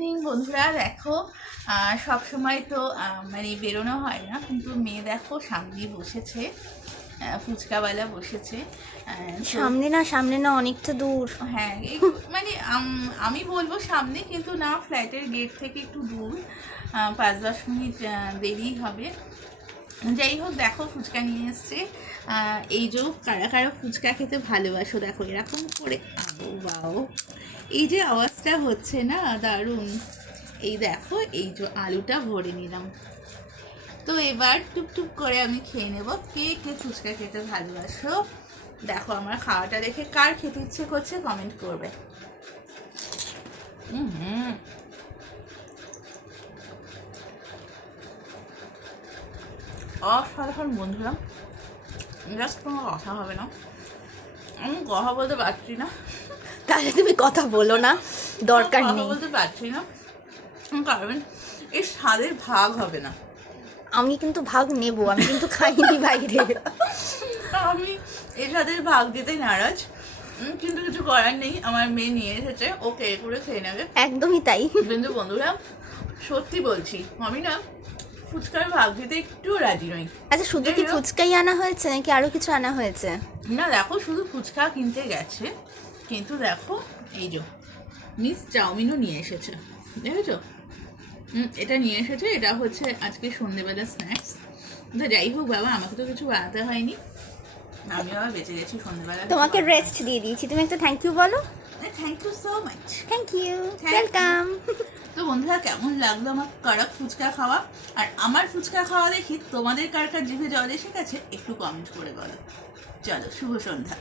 Evening বন্ধুরা। দেখো সব সময় তো মানে বেরোনো হয় না, কিন্তু মেয়ে দেখো সামনেই বসেছে, ফুচকাওয়ালা বসেছে। সামনে না অনেকটা দূর। হ্যাঁ, মানে আমি বলবো সামনে, কিন্তু না, ফ্ল্যাটের গেট থেকে একটু দূর, 5-10 মিনিট দেরি হবে। যাই হোক, দেখো ফুচকা নিয়ে এসছে। এই যে কারা কারা ফুচকা খেতে ভালোবাসো, দেখো এরকম করে বাও, এই যে আওয়াজটা হচ্ছে না, দারুণ। এই দেখো, এই যে আলুটা ভরে নিলাম। তো এবার টুকটুক করে আমি খেয়ে নেব। কে কে ফুচকা খেতে ভালোবাসো, দেখো আমার খাওয়াটা দেখে কার খেতে ইচ্ছে করছে কমেন্ট করবে। অসাধারণ বন্ধুরা, জাস্ট কোনো কথা হবে না, আমি কথা বলতে পারছি না। তাহলে তুমি কথা বলো না, দরকার কথা নেই। বলতে পারছি না কারণ এর স্বাদের ভাগ হবে না। আমি কিন্তু ভাগ নেব, আমি কিন্তু খাইনি বাইরে। আমি এর স্বাদের ভাগ দিতে নারাজ, কিন্তু কিছু করার নেই, আমার মেয়ে নিয়ে এসেছে, ওকে করে খেয়ে নেবে। একদমই তাই। কিন্তু বন্ধুরা সত্যি বলছি, আমি না ফুচকার ভাগ দিতে একটু রাজি নই। আচ্ছা, শুধু কি ফুচকাই আনা হয়েছে নাকি আরো কিছু আনা হয়েছে? না দেখো, শুধু ফুচকা কিনতে গেছে, কিন্তু দেখো এই যে মিস চাউমিনও নিয়ে এসেছে, দেখেছো? এটা নিয়ে এসেছে, এটা হচ্ছে আজকে সন্ধ্যেবেলা স্ন্যাক্স। তো যাই হোক বাবা, আমাকে তো কিছু বানাতে হয়নি, আমি আবার বেঁচে গেছি সন্ধ্যেবেলা। তোমাকে রেস্ট দিয়ে দিয়েছি, তুমি একটা থ্যাংক ইউ বলো। Thank you so much. Thank you, Thank welcome. তো বন্ধুরা, কেমন লাগলো আমার কড়ক ফুচকা খাওয়া? আর আমার ফুচকা খাওয়া দেখি তোমাদের কার কার জিভে জল এসে গেছে, একটু কমেন্ট করে বলো। চলো, শুভ সন্ধ্যা।